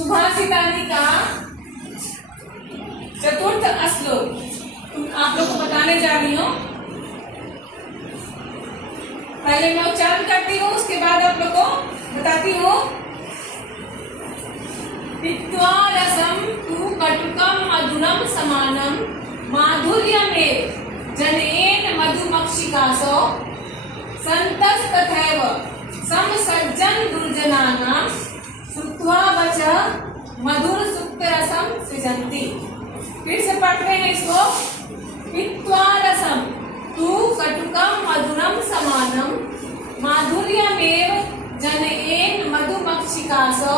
सुभाषितानी का चतुर्थ श्लोक आप लोग को बताने जा रही हूँ। पहले मैं उच्चारण करती हूँ, उसके बाद आप लोग को बताती हूँ। पीत्वा रसम तु कटुकम मधुरम समानम माधुर्यमेव जनेन मधुमक्षिकासो संतस्तथैव समसज्जन दुर्जनानां श्रुत्वा वच मधुर सुक्तरसम सृजन्ति। फिर से पढ़ते हैं इसको। पीत्वा रसम तु कटुकम मधुरम समानम माधुर्यमेव जनेन मधुमक्षिकासो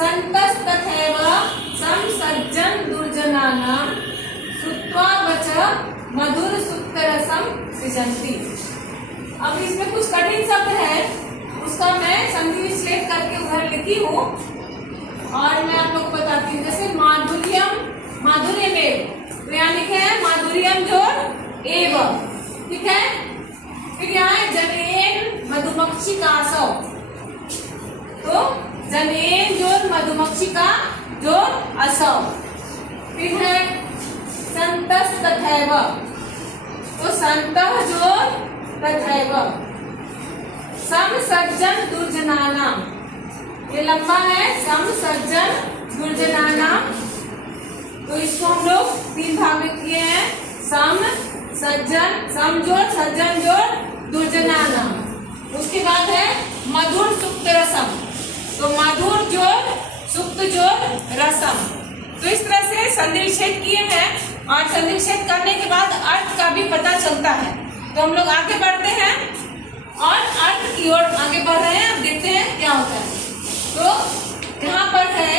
संतस्तथैव समसज्जन दुर्जनानां श्रुत्वा वच मधुर सुक्तरसम सृजन्ति। अब इसमें कुछ कठिन शब्द है, उसका मैं संधि विच्छेद करके उधर लिखी हूँ और मैं आप लोग को बताती हूँ। जैसे माधुर्यम, माधुर्यमेव, तो यहाँ लिखे हैं माधुर्यम जोड़ एव, ठीक है। फिर यहाँ है जनेन मधुमक्षिकासो, तो जनेन जोड़ मधुमक्षिका जोड़ असो। फिर है संतस्तथैव, तो संतः जोड़ तथैव समसज्जन दुर्जनानां, ये लंबा है, समसज्जन दुर्जनानां। तो इसको हम लोग तीन भाग में किए हैं। सम सज्जन, सम जोड़ सज्जन जोड़ दुर्जनानां। उसके बाद है मधुर सुक्त रसम, तो मधुर जोड़ सुक्त जोड़ रसम। तो इस तरह से संधि विच्छेद किए हैं और संधि विच्छेद करने के बाद अर्थ का भी पता चलता है। तो हम लोग आगे बढ़ते हैं और अर्थ की ओर आगे बढ़ रहे हैं। अब देखते हैं क्या होता है। तो यहाँ पर है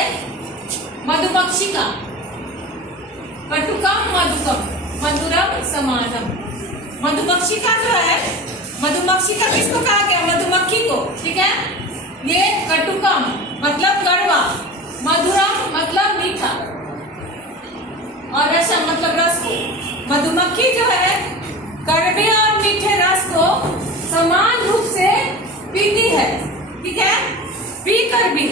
मधुमक्षिका, कटुकम मधुकम मधुरम समानम। मधुमक्षिका जो है, मधुमक्षिका किसको कहा गया? मधुमक्खी को, ठीक है। ये कटुकम मतलब कड़वा, मधुरम मतलब मीठा और रसम मतलब रस को। मधुमक्खी जो है कड़वे और मीठे रस को समान रूप से पीती है, ठीक है। पीकर भी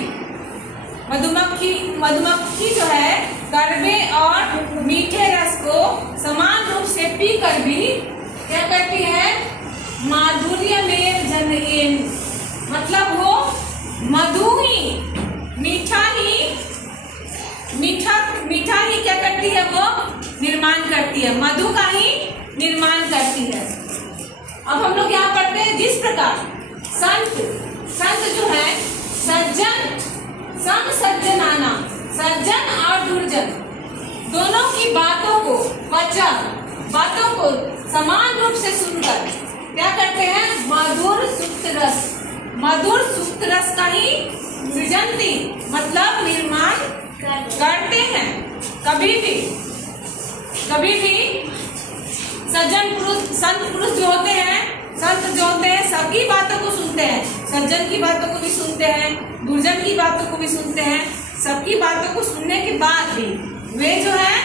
मधुमक्खी जो है कड़वे और मीठे रस को समान रूप से पीकर भी क्या करती है? माधुर्यमेव जनेन, मतलब वो मधु ही, मीठा ही क्या करती है? वो निर्माण करती है, मधु का ही निर्माण करती है। अब हम लोग यहाँ पढ़ते हैं जिस प्रकार संत जो है सज्जन, सम सज्जनाना, सज्जन और दुर्जन दोनों की बातों को समान रूप से सुनकर क्या करते हैं? मधुर सुक्त रस का ही सृजन्ति, मतलब निर्माण करते हैं। कभी भी सज्जन पुरुष, संत पुरुष जो होते हैं, संत जो होते हैं सबकी बातों को सुनते हैं। सज्जन की बातों को भी सुनते हैं, दुर्जन की बातों को भी सुनते हैं। सबकी बातों को सुनने के बाद भी वे जो है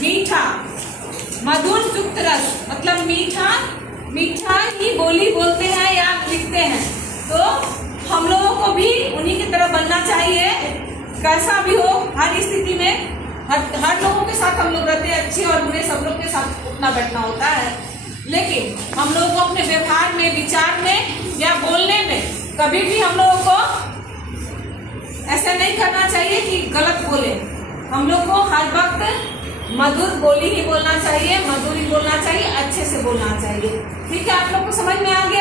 मीठा, मधुर सुक्त रस मतलब मीठा ही बोली बोलते हैं या लिखते हैं। तो हम लोगों को भी उन्हीं की तरह बनना चाहिए। कैसा भी हो, हर स्थिति में हर लोगों के साथ हम लोग रहते हैं, अच्छे और बुरे सब लोग के साथ उठना बैठना होता है। लेकिन हम लोगों को अपने व्यवहार में, विचार में या बोलने में कभी भी हम लोगों को ऐसा नहीं करना चाहिए कि गलत बोले। हम लोग को हर वक्त मधुर बोली ही बोलना चाहिए, मधुर ही बोलना चाहिए, अच्छे से बोलना चाहिए। ठीक है, आप लोग को समझ में आ गया?